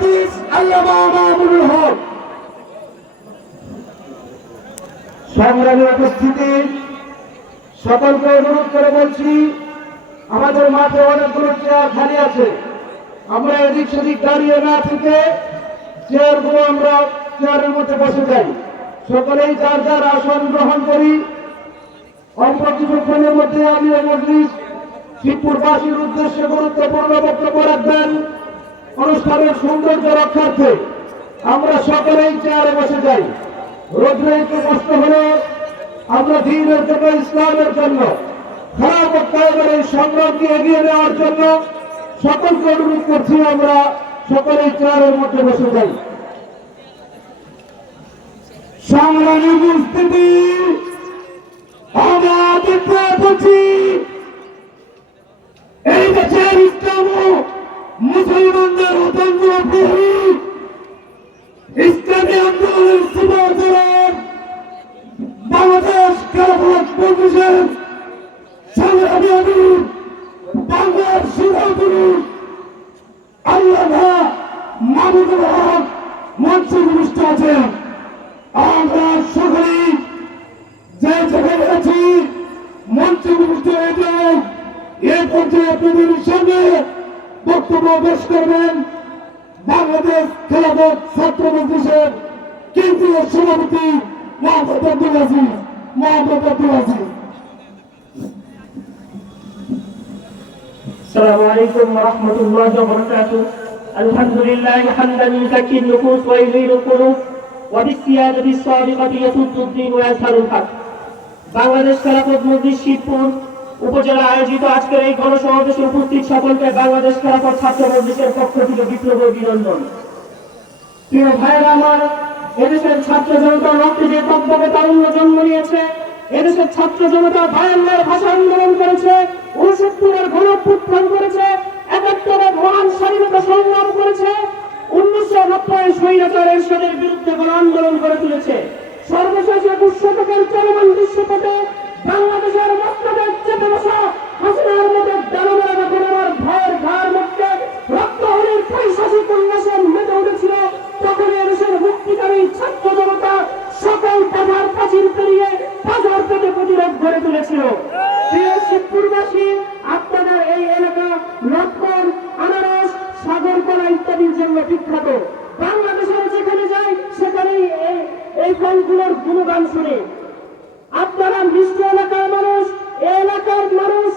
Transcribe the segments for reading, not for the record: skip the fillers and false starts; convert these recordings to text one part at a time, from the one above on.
হাদিস আল্লামা মামুনুল হক। সংগ্রামী উপস্থিতি, সকলকে অনুরোধ করে বলছি, আমাদের মাঠে অনেকগুলো চেয়ার খালি আছে, আমরা এদিক সেদিক দাঁড়িয়ে না থেকে চেয়ারগুলো আমরা চেয়ারের মধ্যে বসে যাই। সকলেই যার যার আসন গ্রহণ করি। অল্প কিছুক্ষণের মধ্যে আমি এই মজলিস শিবপুরবাসীর উদ্দেশ্যে গুরুত্বপূর্ণ বক্তব্য রাখবেন। অনুষ্ঠানের সৌন্দর্য রক্ষার্থে আমরা সকলেই চেয়ারে বসে যাই। রোদ্রে একটু কষ্ট হলে আমরা দ্বীনের জন্য, ইসলামের জন্য, খারাপ অত্যাচারের এই সংগ্রামকে এগিয়ে নেওয়ার জন্য সকলকে অনুরোধ করছি, আমরা সকলেই চেয়ারের মধ্যে বসে যাই। সংগ্রামী উপস্থিতি, আমরা দেখতে পাচ্ছি এই দেশের ইসলাম ও মুসলমানদের অত্যন্ত প্রহরী ইসলামী আন্দোলনের সুবাহদার বাংলাদেশ খেলাফত মজলিসের সংগ্রামী আমির, বাংলার সভাপতি আল্লামা মামুনুল হক মঞ্চে উপস্থিত আছেন। আমরা সকলেই যে জায়গায় আছি মঞ্চে উপস্থিত হয়েছে। এই পর্যায়ে আপনাদের সামনে বক্তব্য পেশ করবেন বাংলাদেশ খেলাফত ছাত্র মজলিসের কেন্দ্রীয় সভাপতি মোহাম্মদ আব্দুল আজিজ। السلام عليكم ورحمة الله وبركاته. الحمد لله حمدا يزكي النفوس ويزيل القلوب وبالسيادة الصادقة يسد الدين ويزهر الحق. বাংলাদেশ খেলাফত মজলিস শিবপুর উপজেলা আয়োজিত আজকের এই গণসমাবেশে উপস্থিত সকলকে বাংলাদেশ খেলাফত ছাত্র মজলিসের পক্ষ থেকে বিপ্লব অভিনন্দন। প্রিয় ভাইয়েরা আমার, এদেশের ছাত্র জনতার রক্তে যে তকবকে তারুণ্য জন্ম নিয়েছে, এদেশের ছাত্র জনতা 52 ভাষা আন্দোলন করেছে, 69 গণঅভ্যুত্থান করেছে, 71 মহান স্বাধীনতা সংগ্রাম করেছে, 1990 স্বৈরাচার এরশাদের বিরুদ্ধে গণ আন্দোলন করে তুলেছে। সর্বশেষ 21 শতকের চলমান দৃশ্যপটে বাংলাদেশের মস্তকে চেপে বসা হাসিনার মতো দানবেরা গণমার ভয়ের ঘাড় মুখে রক্তহরির পৈশাচিক উল্লাসন মেতে উঠেছিল, তখন এদেশের মুক্তিকামী ছাত্র জনতা সকল বাধার প্রাচীর পেরিয়ে বাজার পেতে প্রতিরোধ গড়ে তুলেছিল। প্রিয় শিবপুরবাসী, আপনাদের এই এলাকা লক্ষণ, আনারস, সাগরকলা ইত্যাদির জন্য বিখ্যাত। বাংলাদেশের যেখানে যাই সেখানেই এই ফলগুলোর গুণগান শুনি। আপনারা মিষ্টি এলাকার মানুষ, এলাকার মানুষ,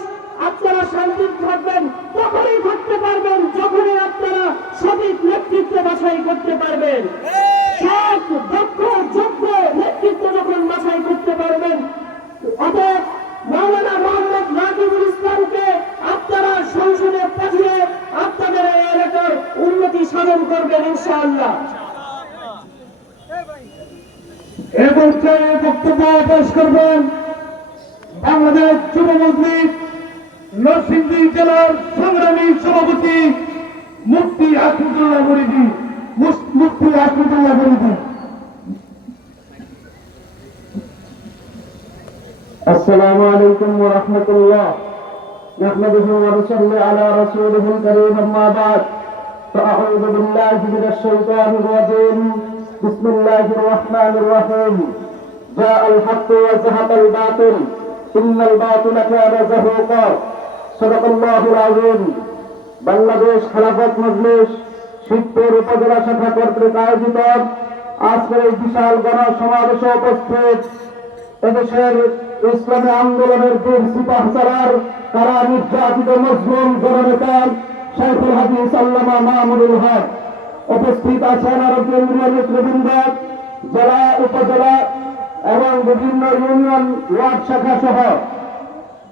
আপনারা শান্তি থাকবেন, তখনই থাকতে পারবেন যখনই আপনারা সঠিক নেতৃত্ব বাছাই করতে পারবেন। সৎ, দক্ষ, যোগ্য নেতৃত্ব যখন বাছাই করতে পারবেন, অতএব মাওলানা মোহাম্মদ নাজিবুল ইসলামকে আপনারা সংসদে পাঠিয়ে আপনাদের এই এলাকার উন্নতি সাধন করবেন ইনশাআল্লাহ। এ পর্যায়ে বক্তব্য পেশ করবেন বাংলাদেশ যুব মজলিস নরসিংদী জেলার সংগ্রামী সভাপতি মুফতি আশরাফুল্লাহ ফরিদী। السلام عليكم ورحمة الله. نحمده ونصلي على رسوله الكريم. أما بعد فأعوذ بالله من الشيطان الرجيم. بسم الله الرحمن الرحيم. جاء الحق وزهق الباطل إن الباطل كان زهوقا. صدق الله العظيم. বাংলাদেশ খেলাফত মজলিস শিবপুর উপজেলা শাখা কর্তৃক আয়োজিত আজকের এই বিশাল গণসমাবেশে উপস্থিত এদেশের ইসলামী আন্দোলনের বীর সিপাহসালার কারা নির্যাতিত মজলুম জননেতা শাইখুল হাদিস আল্লামা মামুনুল হক, উপস্থিত আছেন আরো কেন্দ্রীয় নেতৃবৃন্দ, জেলা, উপজেলা এবং বিভিন্ন ইউনিয়ন ওয়ার্ড শাখা সহ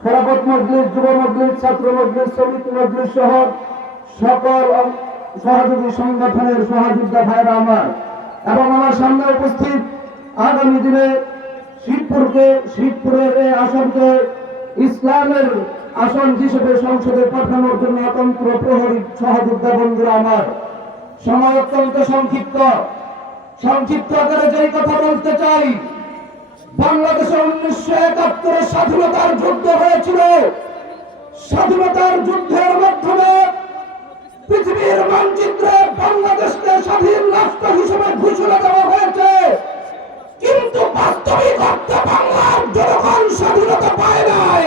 খেলাফত মজলিস, যুব মজলিস, ছাত্র মজলিস, শ্রমিক মজলিস সহ সকল সহযোগী সংগঠনের সহযোগিতা ভাইরা আমার এবং আমার সামনে উপস্থিত আগামী দিনে শিবপুরের এই আসনকে ইসলামের আসন হিসেবে সংসদে পাঠানোর জন্য অতন্ত্র প্রহরী সহযোদ্ধা বন্ধুরা আমার, সময় অত্যন্ত সংক্ষিপ্ত আকারে যেই কথা বলতে চাই, বাংলাদেশে 1971 স্বাধীনতার যুদ্ধ হয়েছিল। স্বাধীনতার যুদ্ধের মাধ্যমে পৃথিবীর মানচিত্রে বাংলাদেশকে ঘোষণা দেওয়া হয়েছে, কিন্তু বাস্তবিক অর্থে বাংলার জনগণ স্বাধীনতা পায় নাই।